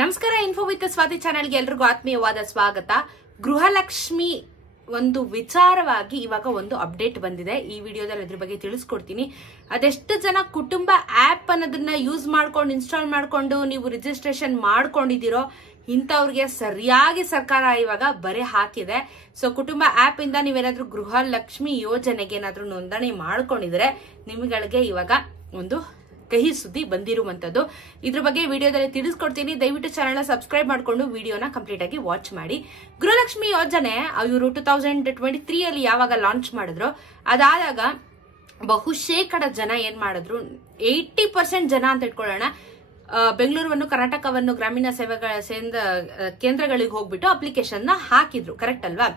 ನಮಸ್ಕಾರ. Info with Swati ಚಾನೆಲ್ಗೆ ಎಲ್ರಿಗೂ ಆತ್ಮೀಯವಾದ ಸ್ವಾಗತ. ಗೃಹಲಕ್ಷ್ಮಿ ಒಂದು ವಿಚಾರವಾಗಿ ಇವಾಗ ಒಂದು ಅಪ್ಡೇಟ್ ಬಂದಿದೆ. ಈ ವಿಡಿಯೋದಲ್ಲಿ ಅದ್ರ ಬಗ್ಗೆ ತಿಳಿಸ್ಕೊಡ್ತೀನಿ. ಅದೆಷ್ಟು ಜನ ಕುಟುಂಬ ಆಪ್ ಅನ್ನೋದನ್ನ ಯೂಸ್ ಮಾಡ್ಕೊಂಡು ಇನ್ಸ್ಟಾಲ್ ಮಾಡ್ಕೊಂಡು ನೀವು ರಿಜಿಸ್ಟ್ರೇಷನ್ ಮಾಡ್ಕೊಂಡಿದ್ದೀರೋ ಇಂಥವ್ರಿಗೆ ಸರಿಯಾಗಿ ಸರ್ಕಾರ ಇವಾಗ ಬರೆ ಹಾಕಿದೆ. ಸೊ ಕುಟುಂಬ ಆಪ್ ಇಂದ ನೀವೇನಾದ್ರೂ ಗೃಹಲಕ್ಷ್ಮಿ ಯೋಜನೆಗೆ ಏನಾದ್ರೂ ನೋಂದಣಿ ಮಾಡ್ಕೊಂಡಿದ್ರೆ ನಿಮ್ಗಳಿಗೆ ಇವಾಗ ಒಂದು ಕಹಿ ಸುದ್ದಿ ಬಂದಿರುವಂತದ್ದು. ಇದ್ರ ಬಗ್ಗೆ ವಿಡಿಯೋದಲ್ಲಿ ತಿಳಿಸ್ಕೊಡ್ತೀನಿ. ದಯವಿಟ್ಟು ಚಾನೆಲ್ ಸಬ್ಸ್ಕ್ರೈಬ್ ಮಾಡ್ಕೊಂಡು ವಿಡಿಯೋನ ಕಂಪ್ಲೀಟ್ ಆಗಿ ವಾಚ್ ಮಾಡಿ. ಗೃಹಲಕ್ಷ್ಮಿ ಯೋಜನೆ ಇವರು 2023 ಅಲ್ಲಿ ಯಾವಾಗ ಲಾಂಚ್ ಮಾಡಿದ್ರು, ಅದಾದಾಗ ಬಹುಶೇಕಡ ಜನ ಏನ್ ಮಾಡಿದ್ರು, 80% ಜನ ಅಂತ ಇಟ್ಕೊಳ್ಳೋಣ, ಬೆಂಗಳೂರನ್ನು ಕರ್ನಾಟಕವನ್ನು ಗ್ರಾಮೀಣ ಸೇವೆಗಳ ಕೇಂದ್ರಗಳಿಗೆ ಹೋಗ್ಬಿಟ್ಟು ಅಪ್ಲಿಕೇಶನ್ ನ ಹಾಕಿದ್ರು. ಕರೆಕ್ಟ್ ಅಲ್ವಾ?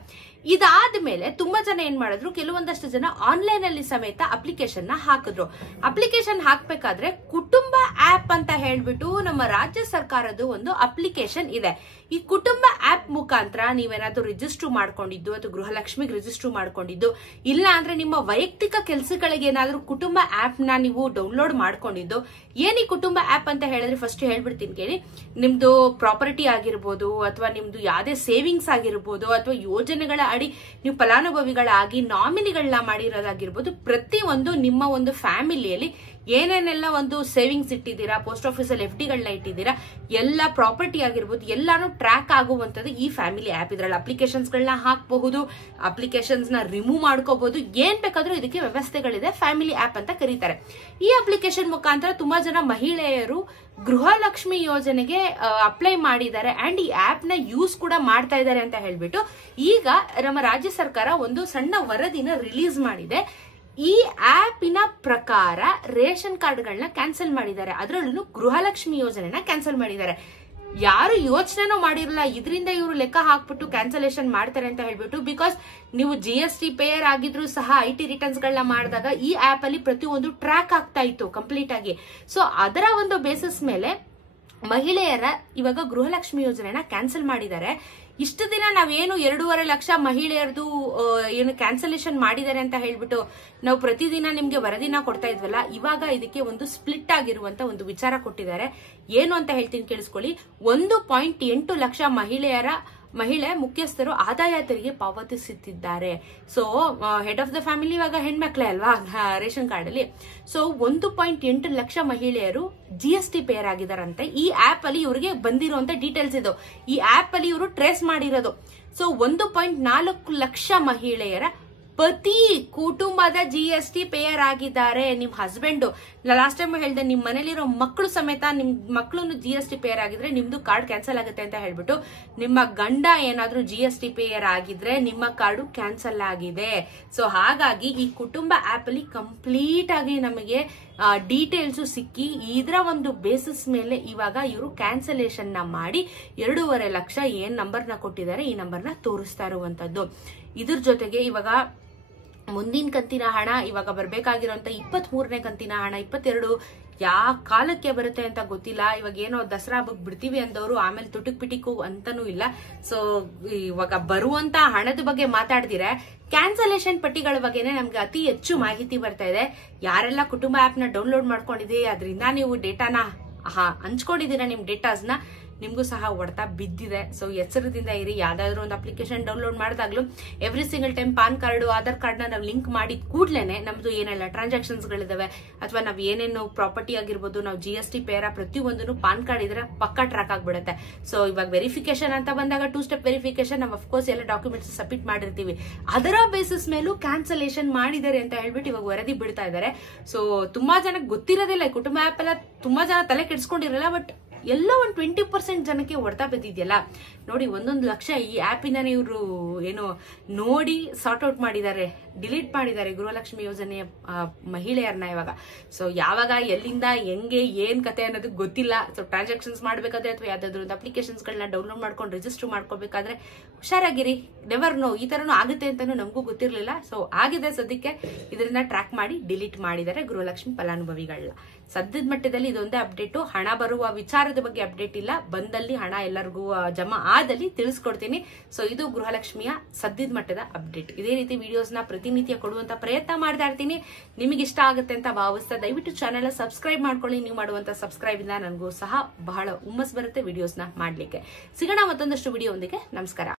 ಇದಾದ್ಮೇಲೆ ತುಂಬಾ ಜನ ಏನ್ ಮಾಡಿದ್ರು, ಕೆಲವೊಂದಷ್ಟು ಜನ ಆನ್ಲೈನ್ ಅಲ್ಲಿ ಸಮೇತ ಅಪ್ಲಿಕೇಶನ್ ನ ಹಾಕಿದ್ರು. ಅಪ್ಲಿಕೇಶನ್ ಹಾಕ್ಬೇಕಾದ್ರೆ ಕುಟುಂಬ ಆಪ್ ಅಂತ ಹೇಳ್ಬಿಟ್ಟು ನಮ್ಮ ರಾಜ್ಯ ಸರ್ಕಾರದ ಒಂದು ಅಪ್ಲಿಕೇಶನ್ ಇದೆ. ಈ ಕುಟುಂಬ ಆಪ್ ಮುಖಾಂತರ ನೀವೇನಾದ್ರೂ ರಿಜಿಸ್ಟರ್ ಮಾಡ್ಕೊಂಡಿದ್ದು ಅಥವಾ ಗೃಹಲಕ್ಷ್ಮಿಗೆ ರಿಜಿಸ್ಟರ್ ಮಾಡ್ಕೊಂಡಿದ್ದು, ಇಲ್ಲ ಅಂದ್ರೆ ನಿಮ್ಮ ವೈಯಕ್ತಿಕ ಕೆಲಸಗಳಿಗೆ ಏನಾದ್ರೂ ಕುಟುಂಬ ಆಪ್ ನ ನೀವು ಡೌನ್ಲೋಡ್ ಮಾಡ್ಕೊಂಡಿದ್ದು. ಏನ್ ಈ ಕುಟುಂಬ ಆಪ್ ಅಂತ ಹೇಳಿದ್ರೆ ಫಸ್ಟ್ ಹೇಳ್ಬಿಡ್ತೀನಿ ಕೇಳಿ. ನಿಮ್ದು ಪ್ರಾಪರ್ಟಿ ಆಗಿರ್ಬೋದು, ಅಥವಾ ನಿಮ್ದು ಯಾವ್ದೇ ಸೇವಿಂಗ್ಸ್ ಆಗಿರ್ಬೋದು, ಅಥವಾ ಯೋಜನೆಗಳ ಅಡಿ ನೀವು ಫಲಾನುಭವಿಗಳಾಗಿ ನಾಮಿನಿಗಳನ್ನ ಮಾಡಿರೋದಾಗಿರ್ಬೋದು, ಪ್ರತಿಯೊಂದು ನಿಮ್ಮ ಒಂದು ಫ್ಯಾಮಿಲಿಯಲ್ಲಿ ಏನೇನೆಲ್ಲ ಒಂದು ಸೇವಿಂಗ್ಸ್ ಇಟ್ಟಿದ್ದೀರಾ, ಪೋಸ್ಟ್ ಆಫೀಸ್ ಅಲ್ಲಿ FD ಗಳನ್ನ ಇಟ್ಟಿದ್ದೀರಾ, ಎಲ್ಲ ಪ್ರಾಪರ್ಟಿ ಆಗಿರ್ಬೋದು ಎಲ್ಲಾನು ಟ್ರ್ಯಾಕ್ ಆಗುವಂತದ್ದು ಈ ಫ್ಯಾಮಿಲಿ ಆಪ್. ಇದ್ರಲ್ಲಿ ಅಪ್ಲಿಕೇಶನ್ಸ್ ಗಳನ್ನ ಹಾಕಬಹುದು, ಅಪ್ಲಿಕೇಶನ್ಸ್ ನ ರಿಮೂವ್ ಮಾಡ್ಕೋಬಹುದು, ಏನ್ ಬೇಕಾದ್ರೂ ಇದಕ್ಕೆ ವ್ಯವಸ್ಥೆಗಳಿದೆ. ಫ್ಯಾಮಿಲಿ ಆಪ್ ಅಂತ ಕರೀತಾರೆ. ಈ ಅಪ್ಲಿಕೇಶನ್ ಮುಖಾಂತರ ತುಂಬಾ ಜನ ಮಹಿಳೆಯರು ಗೃಹಲಕ್ಷ್ಮಿ ಯೋಜನೆಗೆ ಅಪ್ಲೈ ಮಾಡಿದ್ದಾರೆ ಅಂಡ್ ಈ ಆಪ್ ನ ಯೂಸ್ ಕೂಡ ಮಾಡ್ತಾ ಇದ್ದಾರೆ ಅಂತ ಹೇಳ್ಬಿಟ್ಟು ಈಗ ನಮ್ಮ ರಾಜ್ಯ ಸರ್ಕಾರ ಒಂದು ಸಣ್ಣ ವರದಿನ ರಿಲೀಸ್ ಮಾಡಿದೆ. ಈ ಆಪಿನ ಪ್ರಕಾರ ರೇಷನ್ ಕಾರ್ಡ್ಗಳನ್ನ ಕ್ಯಾನ್ಸಲ್ ಮಾಡಿದ್ದಾರೆ, ಅದರಲ್ಲೂ ಗೃಹಲಕ್ಷ್ಮಿ ಯೋಜನೆನ ಕ್ಯಾನ್ಸಲ್ ಮಾಡಿದ್ದಾರೆ. ಯಾರು ಯೋಚನೆನೂ ಮಾಡಿರಲ್ಲ ಇದರಿಂದ ಇವರು ಲೆಕ್ಕ ಹಾಕ್ಬಿಟ್ಟು ಕ್ಯಾನ್ಸಲೇಷನ್ ಮಾಡ್ತಾರೆ ಅಂತ ಹೇಳ್ಬಿಟ್ಟು. ಬಿಕಾಸ್ ನೀವು GST ಪೇಯರ್ ಆಗಿದ್ರು ಸಹ IT ರಿಟರ್ನ್ಸ್ ಗಳನ್ನ ಮಾಡಿದಾಗ ಈ ಆಪ್ ಅಲ್ಲಿ ಪ್ರತಿಯೊಂದು ಟ್ರ್ಯಾಕ್ ಆಗ್ತಾ ಇತ್ತು ಕಂಪ್ಲೀಟ್ ಆಗಿ. ಸೊ ಅದರ ಒಂದು ಬೇಸಿಸ್ ಮೇಲೆ ಮಹಿಳೆಯರ ಇವಾಗ ಗೃಹಲಕ್ಷ್ಮಿ ಯೋಜನೆನ ಕ್ಯಾನ್ಸಲ್ ಮಾಡಿದ್ದಾರೆ. ಇಷ್ಟು ದಿನ ನಾವೇನು 2.5 ಲಕ್ಷ ಮಹಿಳೆಯರದು ಏನು ಕ್ಯಾನ್ಸಲೇಷನ್ ಮಾಡಿದ್ದಾರೆ ಅಂತ ಹೇಳ್ಬಿಟ್ಟು ನಾವು ಪ್ರತಿದಿನ ನಿಮ್ಗೆ ವರದಿನ ಕೊಡ್ತಾ ಇದ್ವಲ್ಲ, ಇವಾಗ ಇದಕ್ಕೆ ಒಂದು ಸ್ಪ್ಲಿಟ್ ಆಗಿರುವಂತ ಒಂದು ವಿಚಾರ ಕೊಟ್ಟಿದ್ದಾರೆ. ಏನು ಅಂತ ಹೇಳ್ತೀನಿ ಕೇಳಿಸ್ಕೊಳ್ಳಿ. 1.8 ಲಕ್ಷ ಮಹಿಳೆ ಮುಖ್ಯಸ್ಥರು ಆದಾಯ ತೆರಿಗೆ ಪಾವತಿಸುತ್ತಿದ್ದಾರೆ. So head of the family ಇವಾಗ ಹೆಣ್ಮಕ್ಳೇ ಅಲ್ವಾ ರೇಷನ್ ಕಾರ್ಡ್ ಅಲ್ಲಿ. ಸೊ 1.8 ಲಕ್ಷ ಮಹಿಳೆಯರು GST ಪೇಯರ್ ಆಗಿದಾರಂತೆ. ಈ ಆಪ್ ಅಲ್ಲಿ ಇವರಿಗೆ ಬಂದಿರುವಂತ ಡೀಟೇಲ್ಸ್ ಇದು. ಈ ಆಪ್ ಅಲ್ಲಿ ಇವರು ಟ್ರೇಸ್ ಮಾಡಿರೋದು. ಸೊ 1.4 ಲಕ್ಷ ಮಹಿಳೆಯರ ಪತಿ ಕುಟುಂಬದ GST ಪೇಯರ್ ಆಗಿದ್ದಾರೆ. ನಿಮ್ ಹಸ್ಬೆಂಡ್, ಲಾಸ್ಟ್ ಟೈಮ್ ಹೇಳ್ದೆ, ನಿಮ್ ಮನೇಲಿರೋ ಮಕ್ಕಳು ಸಮೇತ ನಿಮ್ ಮಕ್ಕಳು GST ಪೇಯರ್ ಆಗಿದ್ರೆ ನಿಮ್ದು ಕಾರ್ಡ್ ಕ್ಯಾನ್ಸಲ್ ಆಗುತ್ತೆ ಅಂತ ಹೇಳ್ಬಿಟ್ಟು, ನಿಮ್ಮ ಗಂಡ ಏನಾದ್ರೂ GST ಪೇಯರ್ ಆಗಿದ್ರೆ ನಿಮ್ಮ ಕಾರ್ಡು ಕ್ಯಾನ್ಸಲ್ ಆಗಿದೆ. ಸೊ ಹಾಗಾಗಿ ಈ ಕುಟುಂಬ ಆಪ್ ಅಲ್ಲಿ ಕಂಪ್ಲೀಟ್ ಆಗಿ ನಮಗೆ ಡೀಟೇಲ್ಸ್ ಸಿಕ್ಕಿ ಇದರ ಒಂದು ಬೇಸಿಸ್ ಮೇಲೆ ಇವಾಗ ಇವರು ಕ್ಯಾನ್ಸಲೇಷನ್ ನ ಮಾಡಿ 2.5 ಲಕ್ಷ ಏನ್ ನಂಬರ್ ನ ಕೊಟ್ಟಿದ್ದಾರೆ ಈ ನಂಬರ್ ನ ತೋರಿಸ್ತಾ ಇರುವಂತದ್ದು. ಇದ್ರ ಜೊತೆಗೆ ಇವಾಗ ಮುಂದಿನ ಕಂತಿನ ಹಣ ಇವಾಗ ಬರ್ಬೇಕಾಗಿರೋಂತ 23ನೇ ಕಂತಿನ ಹಣ 22 ಯಾವ ಕಾಲಕ್ಕೆ ಬರುತ್ತೆ ಅಂತ ಗೊತ್ತಿಲ್ಲ. ಇವಾಗ ಏನೋ ದಸರಾ ಹಬ್ಬಕ್ಕೆ ಬಿಡ್ತೀವಿ ಅಂದವರು ಆಮೇಲೆ ತುಟುಕ್ ಪಿಟಿಕು ಅಂತಾನೂ ಇಲ್ಲ. ಸೊ ಇವಾಗ ಬರುವಂತ ಹಣದ ಬಗ್ಗೆ ಮಾತಾಡ್ದಿರೆ ಕ್ಯಾನ್ಸಲೇಷನ್ ಪಟ್ಟಿಗಳ ಬಗ್ಗೆನೆ ನಮ್ಗೆ ಅತಿ ಹೆಚ್ಚು ಮಾಹಿತಿ ಬರ್ತಾ ಇದೆ. ಯಾರೆಲ್ಲ ಕುಟುಂಬ ಆಪ್ ನ ಡೌನ್ಲೋಡ್ ಮಾಡ್ಕೊಂಡಿದೆ, ಅದರಿಂದ ನೀವು ಡೇಟಾನ ಹಂಚ್ಕೊಂಡಿದ್ದೀರಾ, ನಿಮ್ ಡೇಟಾಸ್ನ, ನಿಮ್ಗೂ ಸಹ ಹೊಡೆತ ಬಿದ್ದಿದೆ. ಸೊ ಎಚ್ಚರದಿಂದ ಇರಿ. ಯಾವ್ದಾದ್ರು ಒಂದು ಅಪ್ಲಿಕೇಶನ್ ಡೌನ್ಲೋಡ್ ಮಾಡಿದಾಗ್ಲೂ every single time pan card, Aadhaar card ನ ನಾವು ಲಿಂಕ್ ಮಾಡಿದ ಕೂಡ್ಲೇನೆ ನಮ್ದು ಏನೆಲ್ಲ ಟ್ರಾನ್ಸಾಕ್ಷನ್ಸ್ ಗಳಿದಾವೆ ಅಥವಾ ನಾವ್ ಏನೇನು ಪ್ರಾಪರ್ಟಿ ಆಗಿರ್ಬೋದು, ನಾವು GST ಪೇಯರ್ ಪ್ರತಿಯೊಂದನ್ನು ಪಾನ್ ಕಾರ್ಡ್ ಇದ್ರೆ ಪಕ್ಕ ಟ್ರ್ಯಾಕ್ ಆಗ್ಬಿಡುತ್ತೆ. ಸೊ ಇವಾಗ ವೆರಿಫಿಕೇಶನ್ ಅಂತ ಬಂದಾಗ 2 ಸ್ಟೆಪ್ ವೆರಿಫಿಕೇಶನ್ ನಾವು ಅಫ್ಕೋರ್ಸ್ ಎಲ್ಲ ಡಾಕ್ಯುಮೆಂಟ್ಸ್ ಸಬ್ಮಿಟ್ ಮಾಡಿರ್ತೀವಿ. ಅದರ ಬೇಸಿಸ್ ಮೇಲೂ ಕ್ಯಾನ್ಸಲೇಷನ್ ಮಾಡಿದ್ದಾರೆ ಅಂತ ಹೇಳ್ಬಿಟ್ಟು ಇವಾಗ ವರದಿ ಬಿಡ್ತಾ ಇದ್ದಾರೆ. ಸೊ ತುಂಬಾ ಜನಕ್ಕೆ ಗೊತ್ತಿರೋದಿಲ್ಲ, ಕುಟುಂಬ ಆಪ್ ಎಲ್ಲ ತುಂಬಾ ಜನ ತಲೆ ಕೆಡಿಸ್ಕೊಂಡಿರಲ್ಲ. ಬಟ್ ಎಲ್ಲ ಒಂದು 20% ಜನಕ್ಕೆ ಹೊಡೆತ ಬಿದ್ದಿದೆಯಲ್ಲ ನೋಡಿ. 1 ಲಕ್ಷ ಈ ಆಪಿಂದಾನೆ ಇವರು ಏನು ನೋಡಿ ಸಾರ್ಟ್ ಔಟ್ ಮಾಡಿದ್ದಾರೆ, ಡಿಲೀಟ್ ಮಾಡಿದ್ದಾರೆ ಗೃಹಲಕ್ಷ್ಮಿ ಯೋಜನೆಯ ಮಹಿಳೆಯರನ್ನ ಇವಾಗ. ಸೊ ಯಾವಾಗ ಎಲ್ಲಿಂದ ಹೆಂಗೆ ಏನ್ ಕತೆ ಅನ್ನೋದು ಗೊತ್ತಿಲ್ಲ. ಸೊ ಟ್ರಾನ್ಸಾಕ್ಷನ್ಸ್ ಮಾಡ್ಬೇಕಾದ್ರೆ ಅಥವಾ ಯಾವ್ದಾದ್ರು ಒಂದು ಅಪ್ಲಿಕೇಶನ್ಸ್ ಗಳನ್ನ ಡೌನ್ಲೋಡ್ ಮಾಡ್ಕೊಂಡು ರಿಜಿಸ್ಟರ್ ಮಾಡ್ಕೋಬೇಕಾದ್ರೆ ಹುಷಾರಾಗಿರಿ. ನೆವರ್ ನೋ, ಈ ತರನು ಆಗುತ್ತೆ ಅಂತಾನು ನಮಗೂ ಗೊತ್ತಿರ್ಲಿಲ್ಲ. ಸೊ ಆಗಿದೆ ಸದ್ಯಕ್ಕೆ. ಇದನ್ನ ಟ್ರ್ಯಾಕ್ ಮಾಡಿ ಡಿಲೀಟ್ ಮಾಡಿದ್ದಾರೆ ಗೃಹಲಕ್ಷ್ಮಿ ಫಲಾನುಭವಿಗಳನ್ನ. ಸದ್ಯದ ಮಟ್ಟದಲ್ಲಿ ಇದೊಂದೇ ಅಪ್ಡೇಟ್. ಹಣ ಬರುವ ವಿಚಾರದ ಬಗ್ಗೆ ಅಪ್ಡೇಟ್ ಇಲ್ಲ. ಬಂದಲ್ಲಿ ಹಣ ಎಲ್ಲರಿಗೂ ಜಮಾ ಆದಲ್ಲಿ ತಿಳಿಸ್ಕೊಡ್ತೀನಿ. ಸೊ ಇದು ಗೃಹಲಕ್ಷ್ಮಿಯ ಸದ್ಯದ ಮಟ್ಟದ ಅಪ್ಡೇಟ್. ಇದೇ ರೀತಿ ವಿಡಿಯೋಸ್ನ ಪ್ರತಿ ಪ್ರತಿನಿತ್ಯ ಕೊಡುವಂತ ಪ್ರಯತ್ನ ಮಾಡ್ತಾ ಇರ್ತೀನಿ. ನಿಮಗೆ ಇಷ್ಟ ಆಗುತ್ತೆ ಅಂತ ಭಾವಿಸ್ತಾ ದಯವಿಟ್ಟು ಚಾನೆಲ್ ಸಬ್ಸ್ಕ್ರೈಬ್ ಮಾಡ್ಕೊಳ್ಳಿ. ನೀವು ಮಾಡುವಂತ ಸಬ್ಸ್ಕ್ರೈಬ್ ಇಂದ ನನಗೂ ಸಹ ಬಹಳ ಹುಮ್ಮಸ್ ಬರುತ್ತೆ ವಿಡಿಯೋಸ್ನ ಮಾಡ್ಲಿಕ್ಕೆ. ಸಿಗೋಣ ಮತ್ತೊಂದಷ್ಟು ವಿಡಿಯೋ ಒಂದಿಗೆ. ನಮಸ್ಕಾರ.